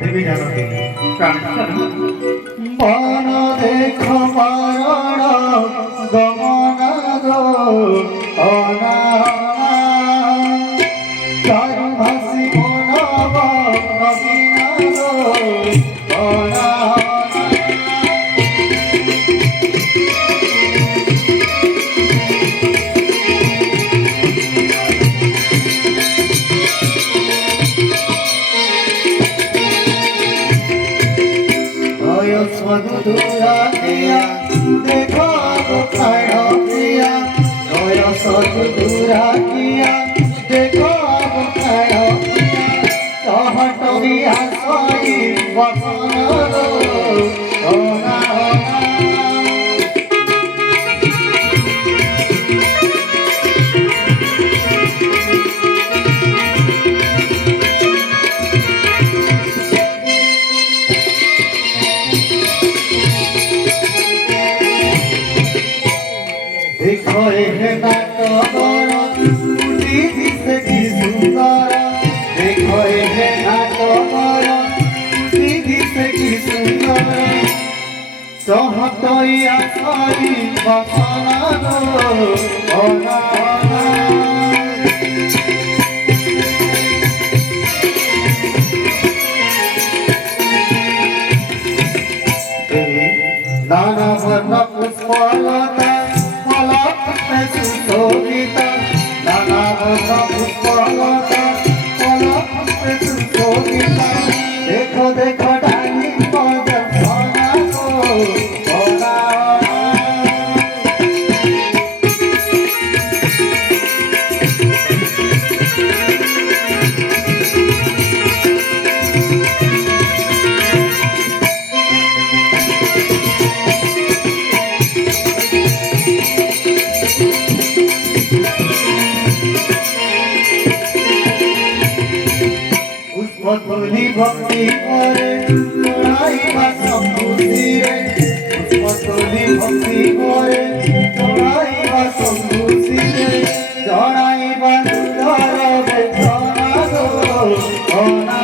দেবী জানকী প্রাণ মন দেখ মারণ গমন গো অনা চারু ভাসি মনব নবীন গো অনা মধুরা দিয়া দেখো খায় প্রিয়া নয় সধুরা দিয়া দেখো খায় চহটবি আসই বসন देखो ना कबर दिसे की सुंदर देखो ना कबर दिसे की सुंदर सहतैया सारी बसना ओना नाना वर्ण पुष्पलता सुशोभिता नाना बर्ণ पुष्पलता फल सुशोभिता देखो देखो डाली पदना पुष्पतुली भक्ति करे चढ़ाइबा शंभुति रे पुष्पतुली भक्ति करे चढ़ाइबा शंभुति रे चढ़ाइबा सुंदर बेचना गो ओना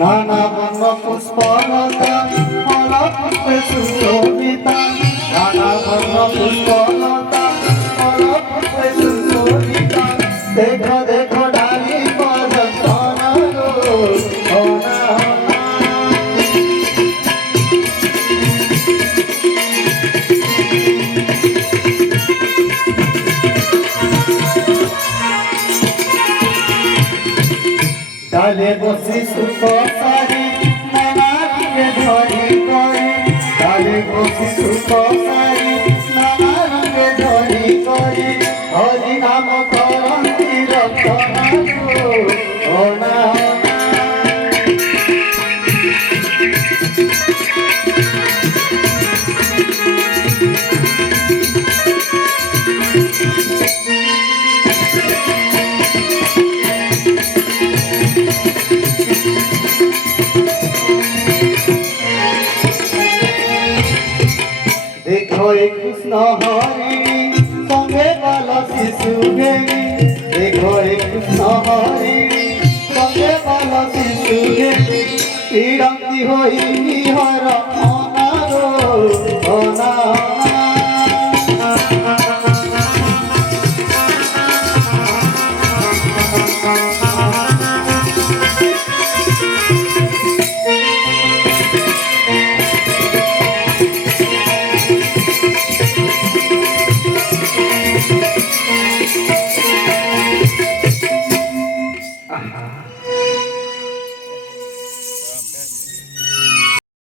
नाना वर्ण पुष्पलता फल पुष्प सुशोभिता नाना वर्ण पुष्पलता फल पुष्प सुशोभिता देखो देखो डाली पदना गो ओना डाले बसी सुख सारी नाना के धरी करे डाले बसी सुख सारी नाना के धरी करे हरि नाम करंती रखना गो ओना देखो कृष्ण हरिणी संगे बाल शिशु घेनी देखो कृष्ण हरिणी संगे बाल शिशु घेनी पीड़ती होई